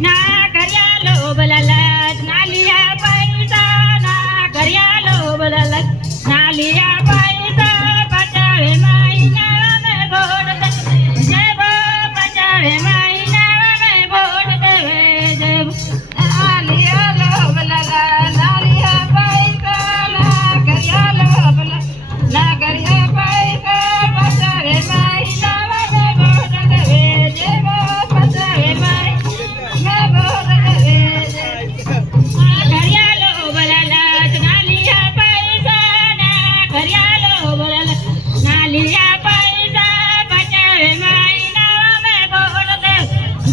ના કર્યા લો બલાલત ના લિયા પૈસા ના કર્યા લો બલાલત ના લિયા પૈસા બચાવે મહિના મે ભોટ દે જય બચાવે મહિના મે ભોટ દે જય ના લિયા લો બલાલત ના લિયા પૈસા ના કર્યા લો બલાલત ના કર્યા પૈસા બચાવે મહિના મે ભોટ દે જય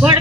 Por